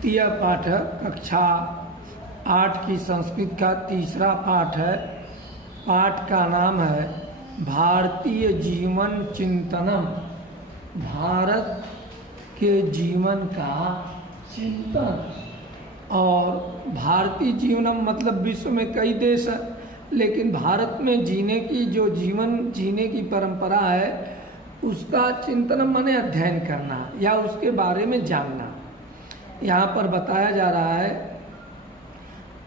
तृतीय पाठ है, कक्षा 8 की संस्कृत का तीसरा पाठ है। पाठ का नाम है भारतीय जीवन चिंतनम। भारत के जीवन का चिंतन। और भारतीय जीवनम मतलब विश्व में कई देश है, लेकिन भारत में जीने की जो जीवन जीने की परंपरा है उसका चिंतन माने अध्ययन करना या उसके बारे में जानना। यहाँ पर बताया जा रहा है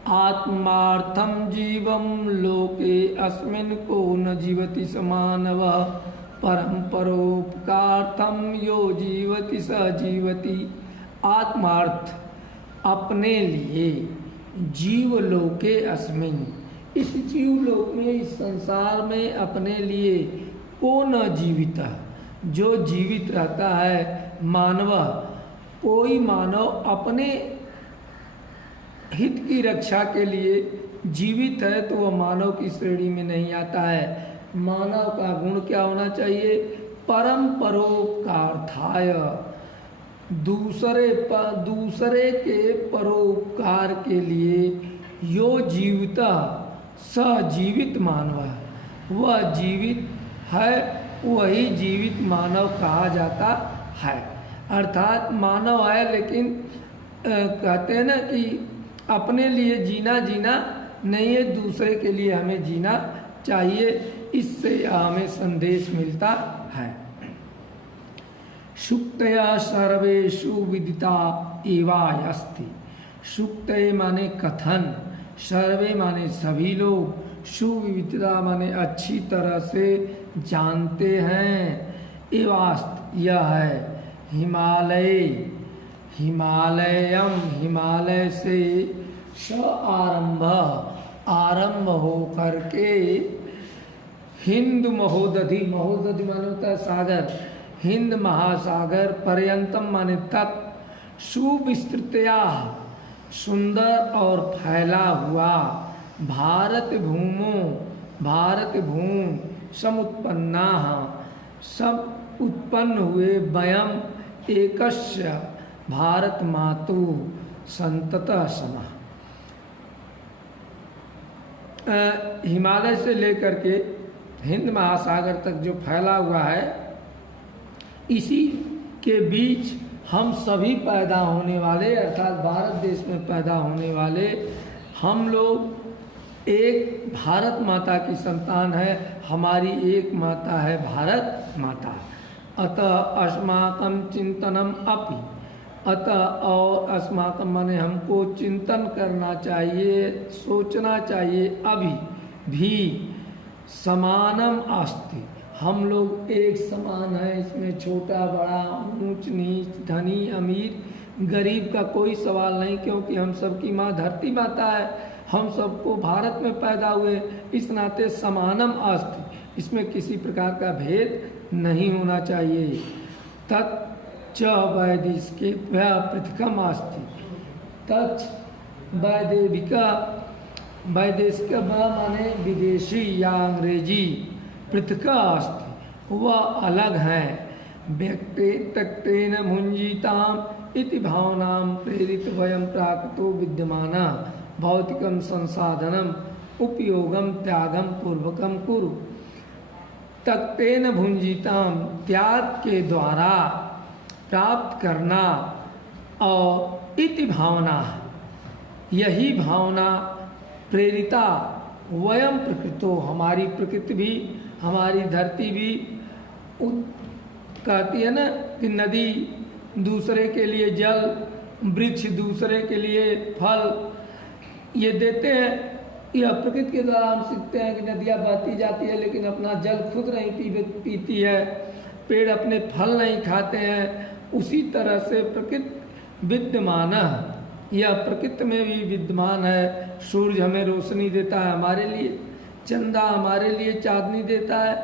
आत्मार्थम जीवम लोके अस्मिन् को न जीवति स मानवः परम परोपकार्थम यो जीवति स जीवति। आत्मार्थ अपने लिए, जीव लोके अस्मिन् इस जीव लोक में, इस संसार में अपने लिए, को न जीवित जो जीवित रहता है, मानव कोई मानव अपने हित की रक्षा के लिए जीवित है तो वह मानव की श्रेणी में नहीं आता है। मानव का गुण क्या होना चाहिए? परम परोपकार्थाय, दूसरे के परोपकार के लिए यो जीविता सजीवित मानव, वह जीवित है, वही जीवित मानव कहा जाता है। अर्थात मानव है लेकिन कहते हैं ना कि अपने लिए जीना नहीं है, दूसरे के लिए हमें जीना चाहिए। इससे हमें संदेश मिलता है। सुक्तया सर्वेषु विदिता एवायस्ति। सुक्त माने कथन, सर्वे माने सभी लोग, सुविदिता माने अच्छी तरह से जानते हैं। एवास्त यह है हिमालय, हिमालयम हिमालय से स आरंभ हो करके हिंद महोदधि, महोदधि माने होता है सागर, हिंद महासागर पर्यंतम माने तक, सुविस्तृतया सुंदर और फैला हुआ, भारत भूम समुत्पन्ना सब उत्पन्न हुए, वयम एकस्य भारत मातु संततः समा। हिमालय से लेकर के हिंद महासागर तक जो फैला हुआ है, इसी के बीच हम सभी पैदा होने वाले, अर्थात भारत देश में पैदा होने वाले हम लोग एक भारत माता की संतान है। हमारी एक माता है भारत माता। अतः अस्माकं चिंतनम अपि, अतः और अस्माकं माने हमको चिंतन करना चाहिए, सोचना चाहिए, अभी भी समानम अस्ति, हम लोग एक समान है। इसमें छोटा बड़ा, ऊंच नीच, धनी अमीर, गरीब का कोई सवाल नहीं, क्योंकि हम सबकी माँ धरती माता है। हम सबको भारत में पैदा हुए, इस नाते समानम अस्ति, इसमें किसी प्रकार का भेद नहीं होना चाहिए। तच्च वैदिकेभ्य पृथकम अस्ति, तच्च वैदेविका, वैदेशिक माने विदेशी या अंग्रेजी, पृथक अस्ति वह अलग है। व्यक्ते तक्तेन भुंजीताम इति भावनाम प्रेरित वयम प्राकृतो विद्यमाना भौतिकम संसाधनम उपयोगम त्यागम पूर्वकम कुरु। तक्तेन भुंजीताम त्याग के द्वारा प्राप्त करना, और इति भावना यही भावना प्रेरिता वयम प्रकृतो, हमारी प्रकृति भी, हमारी धरती भी कहती है ना कि नदी दूसरे के लिए जल, वृक्ष दूसरे के लिए फल ये देते हैं। यह प्रकृति के द्वारा हम सीखते हैं कि नदियाँ बहती जाती है लेकिन अपना जल खुद नहीं पीती है, पेड़ अपने फल नहीं खाते हैं। उसी तरह से प्रकृति विद्यमान है, यह प्रकृति में भी विद्यमान है। सूर्य हमें रोशनी देता है हमारे लिए, चंदा हमारे लिए चांदनी देता है,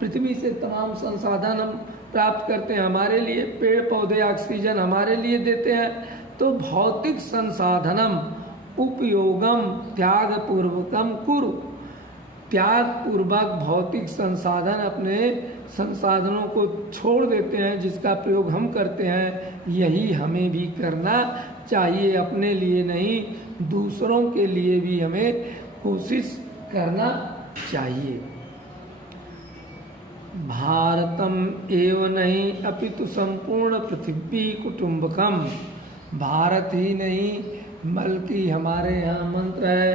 पृथ्वी से तमाम संसाधन हम प्राप्त करते हैं हमारे लिए, पेड़ पौधे ऑक्सीजन हमारे लिए देते हैं। तो भौतिक संसाधनम उपयोगम त्याग पूर्वकम कुरु, त्याग पूर्वक भौतिक संसाधन अपने संसाधनों को छोड़ देते हैं, जिसका प्रयोग हम करते हैं, यही हमें भी करना चाहिए। अपने लिए नहीं, दूसरों के लिए भी हमें कोशिश करना चाहिए। भारतम एव नहीं अपितु संपूर्ण पृथ्वी कुटुंबकम। भारत ही नहीं बल्कि हमारे यहाँ मंत्र है,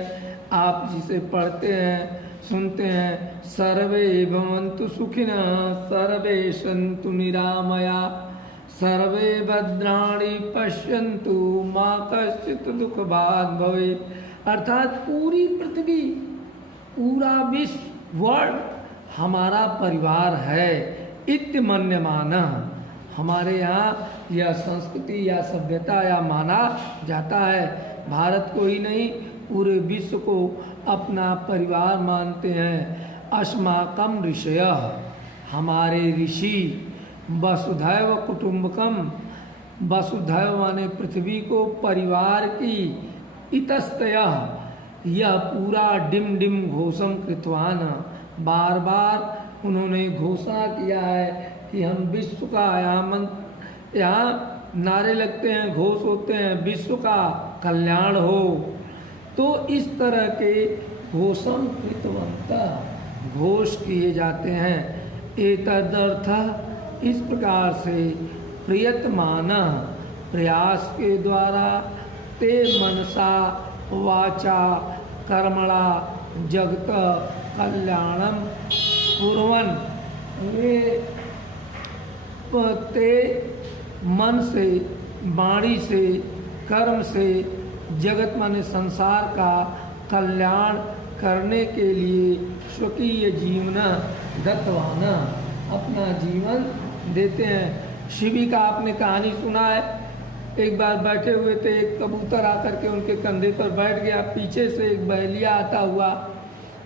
आप जिसे पढ़ते हैं सुनते हैं, सर्वे भवन्तु सुखिनः सर्वे सन्तु निरामया सर्वे भद्राणि पश्यन्तु मा कश्चित् दुःखभाग् भवेत्। अर्थात पूरी पृथ्वी, पूरा विश्व, वर्ल्ड हमारा परिवार है। इत्यमन्यमानः, हमारे यहाँ यह संस्कृति या सभ्यता या माना जाता है। भारत को ही नहीं पूरे विश्व को अपना परिवार मानते हैं। अस्माकं ऋषयः, हमारे ऋषि, वसुधैव कुटुंबकम, वसुधैव माने पृथ्वी को परिवार की, इतस्तयः यह पूरा डिम डिम घोषम कृतवान, बार बार उन्होंने घोषणा किया है कि हम विश्व का यहाँ नारे लगते हैं, घोष होते हैं, विश्व का कल्याण हो। तो इस तरह के घोषम कृतवंत घोष किए जाते हैं। एतदर्थ, इस प्रकार से प्रयत्मान, प्रयास के द्वारा, ते मनसा वाचा कर्मणा जगत कल्याणम कुर्वन्, वे ते मन से, वाणी से, कर्म से जगत माने संसार का कल्याण करने के लिए स्वकीय जीवन दत्तवान, अपना जीवन देते हैं। शिवी का आपने कहानी सुना है, एक बार बैठे हुए थे, एक कबूतर आकर के उनके कंधे पर बैठ गया, पीछे से एक बहेलिया आता हुआ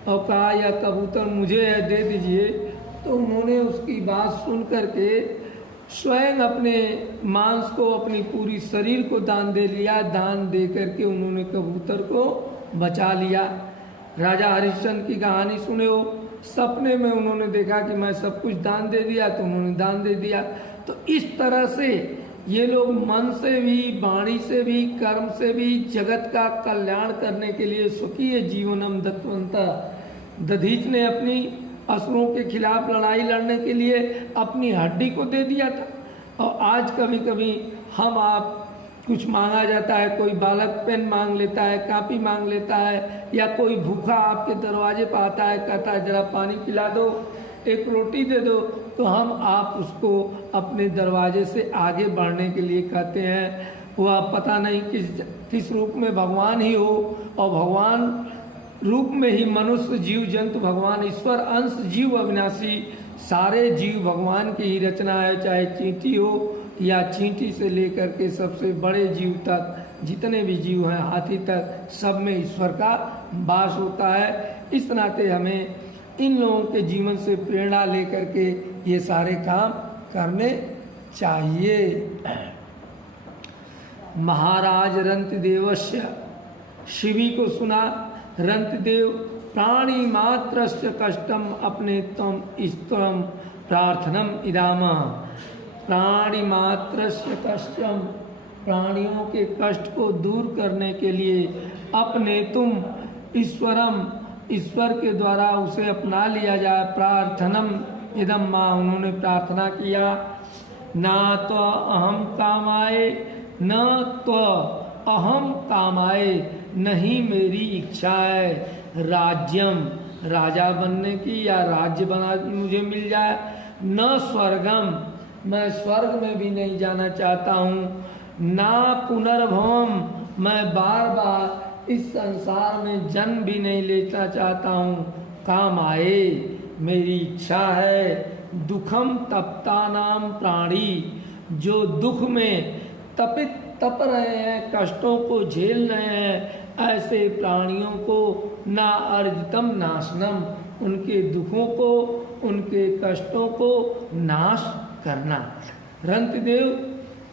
और कहा यह कबूतर मुझे है, दे दीजिए। तो उन्होंने उसकी बात सुन करके स्वयं अपने मांस को, अपनी पूरी शरीर को दान दे लिया। दान दे करके उन्होंने कबूतर को बचा लिया। राजा हरिश्चंद्र की कहानी सुने हो, सपने में उन्होंने देखा कि मैं सब कुछ दान दे दिया, तो उन्होंने दान दे दिया। तो इस तरह से ये लोग मन से भी, वाणी से भी, कर्म से भी जगत का कल्याण करने के लिए स्वकीय जीवनम दत्तवंता। दधीच ने अपनी असुरों के खिलाफ लड़ाई लड़ने के लिए अपनी हड्डी को दे दिया था। और आज कभी कभी हम आप कुछ मांगा जाता है, कोई बालक पेन मांग लेता है, कापी मांग लेता है, या कोई भूखा आपके दरवाजे पर आता है, कहता है जरा पानी पिला दो, एक रोटी दे दो, तो हम आप उसको अपने दरवाजे से आगे बढ़ने के लिए कहते हैं। वह पता नहीं किस रूप में भगवान ही हो, और भगवान रूप में ही मनुष्य, जीव जंतु, भगवान ईश्वर अंश, जीव अविनाशी, सारे जीव भगवान की ही रचना है। चाहे चींटी हो या चींटी से लेकर के सबसे बड़े जीव तक, जितने भी जीव हैं, हाथी तक, सब में ईश्वर का वास होता है। इस नाते हमें इन लोगों के जीवन से प्रेरणा लेकर के ये सारे काम करने चाहिए। महाराज रंतिदेवस्य, शिवी को सुना, रंतिदेव प्राणी मात्रस्य कष्टम अपने तम स्तोत्रम प्रार्थनम इदाम। प्राणी मात्रस्य कष्टम, प्राणियों के कष्ट को दूर करने के लिए अपने तुम ईश्वरम, ईश्वर के द्वारा उसे अपना लिया जाए। प्रार्थनम इदम माँ, उन्होंने प्रार्थना किया। ना तो अहम कामाए, न तो अहम कामाए, नहीं मेरी इच्छा है राज्यम, राजा बनने की, या राज्य बना मुझे मिल जाए। न स्वर्गम, मैं स्वर्ग में भी नहीं जाना चाहता हूँ। ना पुनर्भवम, मैं बार बार इस संसार में जन्म भी नहीं लेना चाहता हूँ। काम आए, मेरी इच्छा है। दुखम तप्तानाम प्राणी, जो दुख में तप रहे हैं, कष्टों को झेल रहे हैं, ऐसे प्राणियों को ना अर्जितम नाशनम, उनके दुखों को, उनके कष्टों को नाश करना। रंतिदेव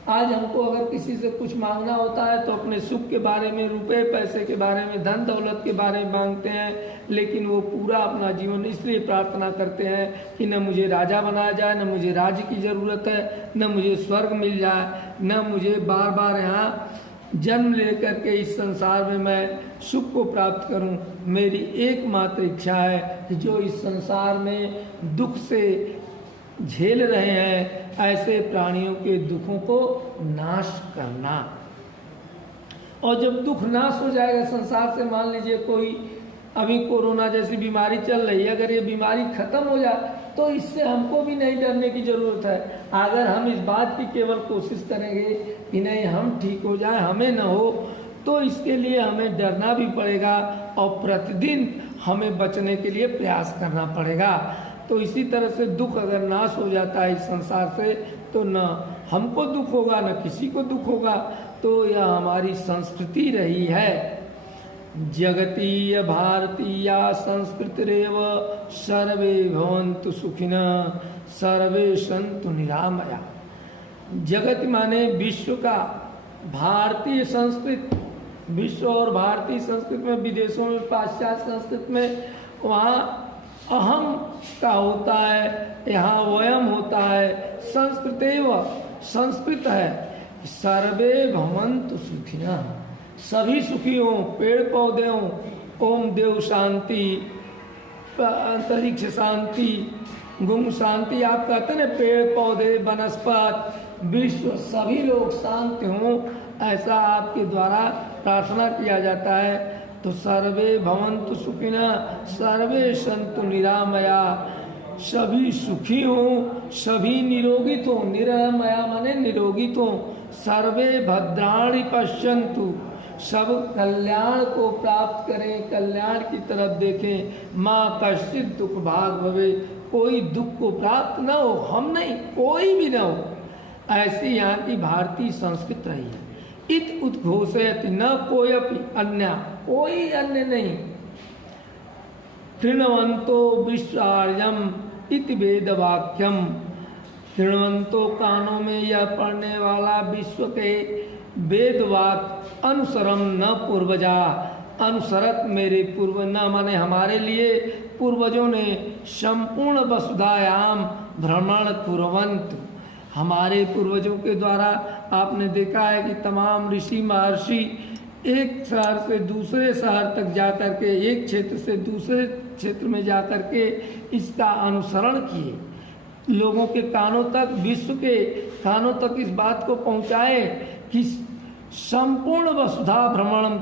आज हमको अगर किसी से कुछ मांगना होता है तो अपने सुख के बारे में, रुपए पैसे के बारे में, धन दौलत के बारे में मांगते हैं, लेकिन वो पूरा अपना जीवन इसलिए प्रार्थना करते हैं कि न मुझे राजा बनाया जाए, न मुझे राज्य की ज़रूरत है, न मुझे स्वर्ग मिल जाए, न मुझे बार बार यहाँ जन्म लेकर के इस संसार में मैं सुख को प्राप्त करूं। मेरी एकमात्र इच्छा है कि जो इस संसार में दुख से झेल रहे हैं ऐसे प्राणियों के दुखों को नाश करना। और जब दुख नाश हो जाएगा संसार से, मान लीजिए कोई अभी कोरोना जैसी बीमारी चल रही है, अगर ये बीमारी खत्म हो जाए तो इससे हमको भी नहीं डरने की ज़रूरत है। अगर हम इस बात की केवल कोशिश करेंगे कि नहीं हम ठीक हो जाए, हमें न हो, तो इसके लिए हमें डरना भी पड़ेगा और प्रतिदिन हमें बचने के लिए प्रयास करना पड़ेगा। तो इसी तरह से दुख अगर नाश हो जाता है इस संसार से तो न हमको दुख होगा न किसी को दुख होगा। तो यह हमारी संस्कृति रही है। जगतीय भारतीय संस्कृतिरेव सर्वे भवन्तु सुखिनः सर्वे सन्तु निरामया। जगत माने विश्व का, भारतीय संस्कृति, विश्व और भारतीय संस्कृति में, विदेशों में, पाश्चात्य संस्कृति में वहाँ अहम का होता है, यहाँ वयम होता है। संस्कृतेव, संस्कृत है सर्वे भवन्तु सुखिनः, सभी सुखी हों, पेड़ पौधे हों, ओम देव शांति, अंतरिक्ष शांति, गुम शांति, आप कहते हैं पेड़ पौधे वनस्पति विश्व सभी लोग शांत हों, ऐसा आपके द्वारा प्रार्थना किया जाता है। तो सर्वे भवन्तु सुखिनः सर्वे सन्तु निरामया, सभी सुखी हों, सभी निरोगित हों, निरामया माने निरोगित हों, सर्वे भद्राणि पश्यन्तु, सब कल्याण को प्राप्त करें, कल्याण की तरफ देखें। माँ कश्चित दुख भाग भवे, कोई दुख को प्राप्त न हो, हम नहीं कोई भी न हो। ऐसी यहाँ की भारतीय संस्कृति रही है। इत उद्घोषयति न कोयपि अन्य, कोई अन्य नहीं। कृण्वन्तो विश्वार्यम इति वेद वाक्यम, कृण्वन्तो कानों में यह पढ़ने वाला विश्व के वेद वाक्य, अनुसरम न पूर्वजा, अनुसरत मेरे पूर्व, न माने हमारे लिए पूर्वजों ने संपूर्ण वसुधायाम भ्रमण कुर्वन्त, हमारे पूर्वजों के द्वारा आपने देखा है कि तमाम ऋषि महर्षि एक शहर से दूसरे शहर तक जाकर के, एक क्षेत्र से दूसरे क्षेत्र में जाकर के इसका अनुसरण किए, लोगों के कानों तक, विश्व के कानों तक इस बात को पहुँचाए कि संपूर्ण वसुधा भ्रमण,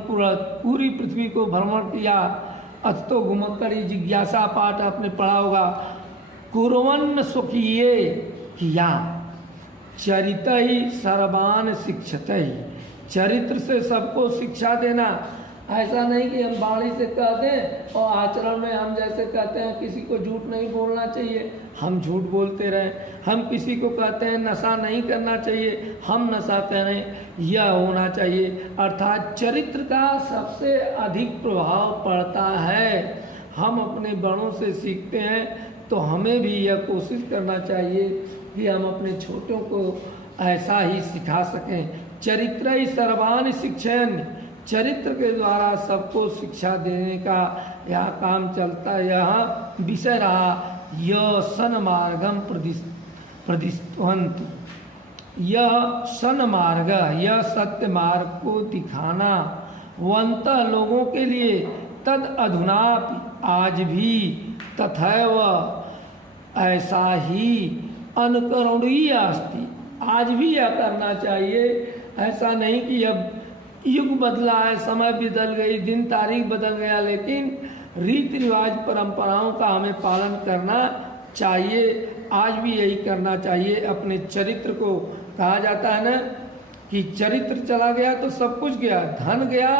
पूरी पृथ्वी को भ्रमण किया। अतो घुमक्कड़ी जिज्ञासा पाठ आपने पढ़ा होगा। कुर्वन् स्वकीये किया, चरित ही सर्वान शिक्षत ही, चरित्र से सबको शिक्षा देना। ऐसा नहीं कि हम बाणी से कह दें और आचरण में हम जैसे कहते हैं किसी को झूठ नहीं बोलना चाहिए, हम झूठ बोलते रहें। हम किसी को कहते हैं नशा नहीं करना चाहिए, हम नशा करें, यह होना चाहिए। अर्थात चरित्र का सबसे अधिक प्रभाव पड़ता है। हम अपने बड़ों से सीखते हैं तो हमें भी यह कोशिश करना चाहिए कि हम अपने छोटों को ऐसा ही सिखा सकें। चरित्र ही सर्वान शिक्षयन्, चरित्र के द्वारा सबको शिक्षा देने का यह काम चलता है। यह विषय रहा यह सन्मार्गम प्रदिष्टवन्तु, यह सन्मार्ग, यह सत्य मार्ग को दिखाना, वंत लोगों के लिए, तद अधुनापि आज भी, तथैव ऐसा ही अनुकरणीय अस्ति, आज भी यह करना चाहिए। ऐसा नहीं कि अब युग बदला है, समय बदल गई, दिन तारीख बदल गया, लेकिन रीति रिवाज परंपराओं का हमें पालन करना चाहिए। आज भी यही करना चाहिए। अपने चरित्र को, कहा जाता है ना कि चरित्र चला गया तो सब कुछ गया, धन गया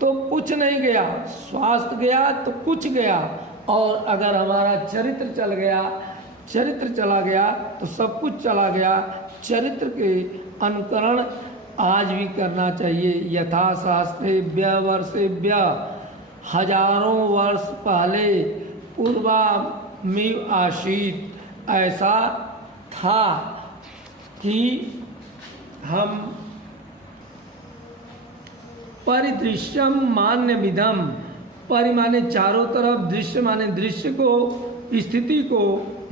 तो कुछ नहीं गया, स्वास्थ्य गया तो कुछ गया, और अगर हमारा चरित्र चल गया, चरित्र चला गया तो सब कुछ चला गया। चरित्र के अनुकरण आज भी करना चाहिए। यथा शास्त्रेभ्य वर्षेभ्य, हजारों वर्ष पहले, पूर्वामिव आसीत, ऐसा था कि हम परिदृश्यम मान्य विधम, परि माने चारों तरफ, दृश्य माने दृश्य को, स्थिति को,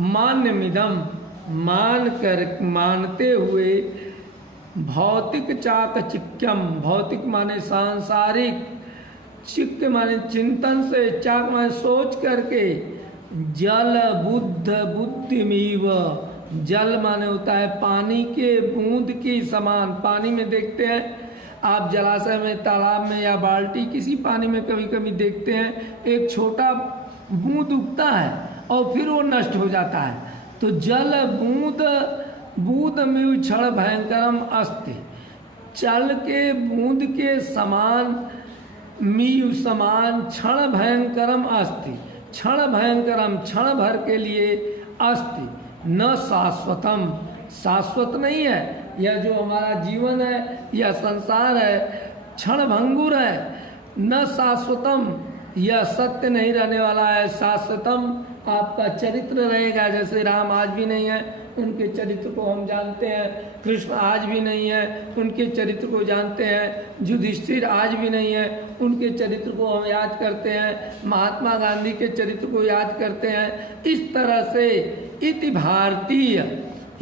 मान्य मिदम मानते हुए, भौतिक चाकचिक्यम, भौतिक माने सांसारिक, चित्त माने चिंतन से, चाक माने सोच करके, जल बुद्ध बुद्धिमीव, जल माने होता है पानी के बूंद की समान। पानी में देखते हैं आप, जलाशय में, तालाब में या बाल्टी, किसी पानी में कभी कभी देखते हैं एक छोटा बूंद उगता है और फिर वो नष्ट हो जाता है। तो जल बूंद बूंद में क्षण भयंकरम अस्ति, जल के बूंद के समान, मीव समान, क्षण भयंकरम अस्ति, क्षण भयंकरम, क्षण भर के लिए, अस्ति न शाश्वतम, शाश्वत नहीं है। यह जो हमारा जीवन है, यह संसार है, क्षण भंगुर है। न शाश्वतम, यह सत्य नहीं रहने वाला है। शाश्वतम आपका चरित्र रहेगा। जैसे राम आज भी नहीं है, उनके चरित्र को हम जानते हैं। कृष्ण आज भी नहीं है, उनके चरित्र को जानते हैं। युधिष्ठिर आज भी नहीं है, उनके चरित्र को हम याद करते हैं। महात्मा गांधी के चरित्र को याद करते हैं। इस तरह से इति भारतीय,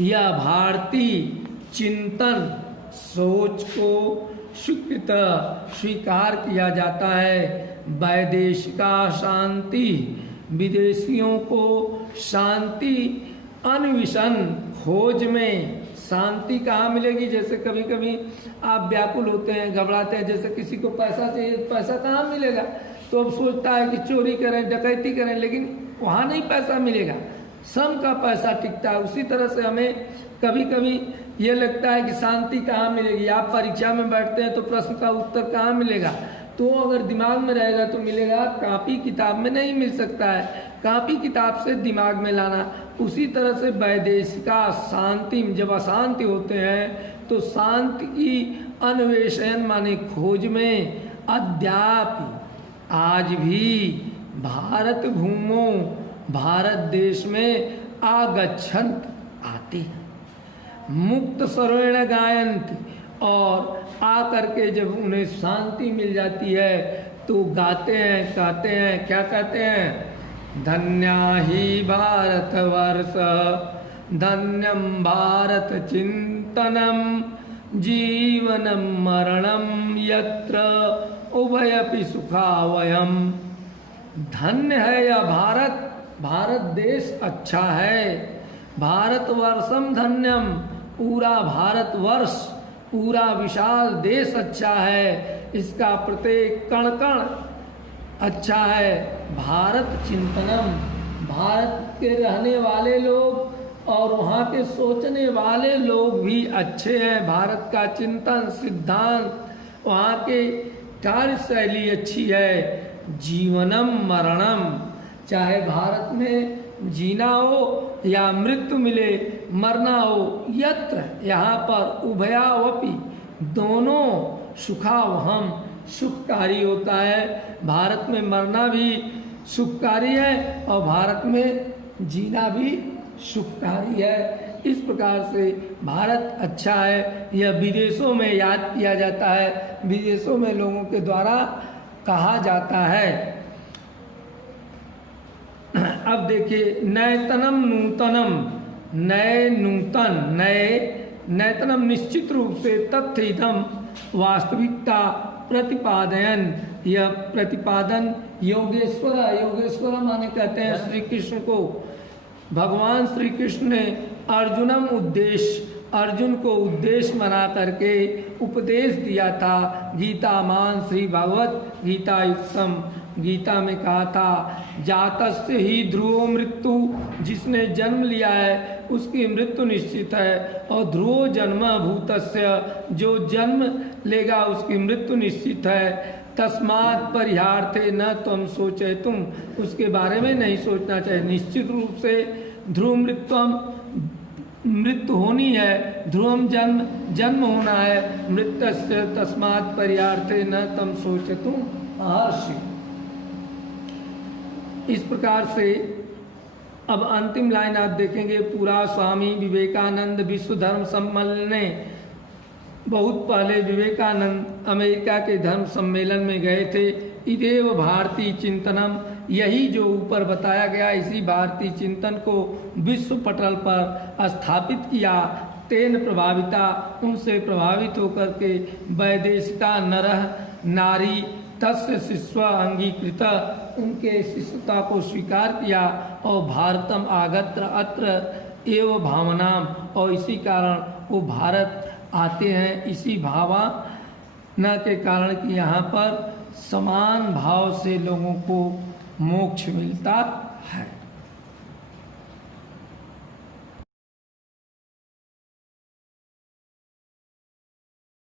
यह भारतीय चिंतन, सोच को स्वीकृत, स्वीकार किया जाता है। वैदेशिका शांति, विदेशियों को शांति, अन्वेषण, खोज में शांति कहाँ मिलेगी। जैसे कभी कभी आप व्याकुल होते हैं, घबराते हैं, जैसे किसी को पैसा चाहिए, पैसा कहाँ मिलेगा, तो अब सोचता है कि चोरी करें, डकैती करें, लेकिन वहाँ नहीं पैसा मिलेगा, श्रम का पैसा टिकता है। उसी तरह से हमें कभी कभी ये लगता है कि शांति कहाँ मिलेगी। आप परीक्षा में बैठते हैं तो प्रश्न का उत्तर कहाँ मिलेगा, तो अगर दिमाग में रहेगा तो मिलेगा, कापी किताब में नहीं मिल सकता है। कापी किताब से दिमाग में लाना। उसी तरह से वैदेशिका शांति, जब अशांति होते हैं तो शांति की अन्वेषण माने खोज में, अद्यापि आज भी भारत भूमो, भारत देश में आगच्छन्त आते हैं, मुक्त सर्वेण गायन्ति, और आकर के जब उन्हें शांति मिल जाती है तो गाते हैं, कहते हैं, क्या कहते हैं, धन्या ही भारतवर्ष, धन्यम भारत चिंतनम, जीवनम मरणम यत्र उभयपि सुखावयम। धन्य है यह भारत, भारत देश अच्छा है। भारतवर्षम धन्यम, पूरा भारतवर्ष, पूरा विशाल देश अच्छा है। इसका प्रत्येक कण कण अच्छा है। भारत चिंतनम, भारत के रहने वाले लोग और वहाँ के सोचने वाले लोग भी अच्छे हैं। भारत का चिंतन, सिद्धांत, वहाँ के कार्यशैली अच्छी है। जीवनम मरणम, चाहे भारत में जीना हो या मृत्यु मिले, मरना हो, यत्र, यहाँ पर, उभयावपि, दोनों, सुखावहम, सुखकारी होता है। भारत में मरना भी सुखकारी है और भारत में जीना भी सुखकारी है। इस प्रकार से भारत अच्छा है। यह विदेशों में याद किया जाता है, विदेशों में लोगों के द्वारा कहा जाता है। अब देखिए, नयतनम नूतनम, नए नूतन, नए, नयतनम निश्चित रूप से, तथ्य इदम वास्तविकता, प्रतिपादयन, यह प्रतिपादन, योगेश्वर, योगेश्वर माने कहते हैं श्री कृष्ण को। भगवान श्री कृष्ण ने अर्जुनम उद्देश्य, अर्जुन को उद्देश्य बना करके उपदेश दिया था। गीता मान श्री भगवत गीता युक्तम, गीता में कहा था, जातस्य ही ध्रुवो मृत्यु, जिसने जन्म लिया है उसकी मृत्यु निश्चित है। और ध्रुवो जन्म भूतस्य, जो जन्म लेगा उसकी मृत्यु निश्चित है। तस्मात् परिहार्थे न तुम सोचे, तुम उसके बारे में नहीं सोचना चाहिए। निश्चित रूप से ध्रुव मृत्युम, मृत्यु होनी है, ध्रुवम जन्म, जन्म होना है, मृत्यस्य तस्मात् परिहार्थे न तुम सोचे, तुम महर्षि। इस प्रकार से अब अंतिम लाइन आप देखेंगे, पूरा स्वामी विवेकानंद विश्व धर्म सम्मेलन ने बहुत पहले विवेकानंद अमेरिका के धर्म सम्मेलन में गए थे। इदेव भारतीय चिंतनम, यही जो ऊपर बताया गया इसी भारतीय चिंतन को विश्व पटल पर स्थापित किया। तेन प्रभाविता, उनसे प्रभावित होकर के वैदेशिका नरः नारी तस्य शिष्य अंगीकृत, उनके शिष्यता को स्वीकार किया और भारतम आगत्र अत्र एव भावनाम, और इसी कारण वो भारत आते हैं, इसी भावना के कारण कि यहाँ पर समान भाव से लोगों को मोक्ष मिलता है।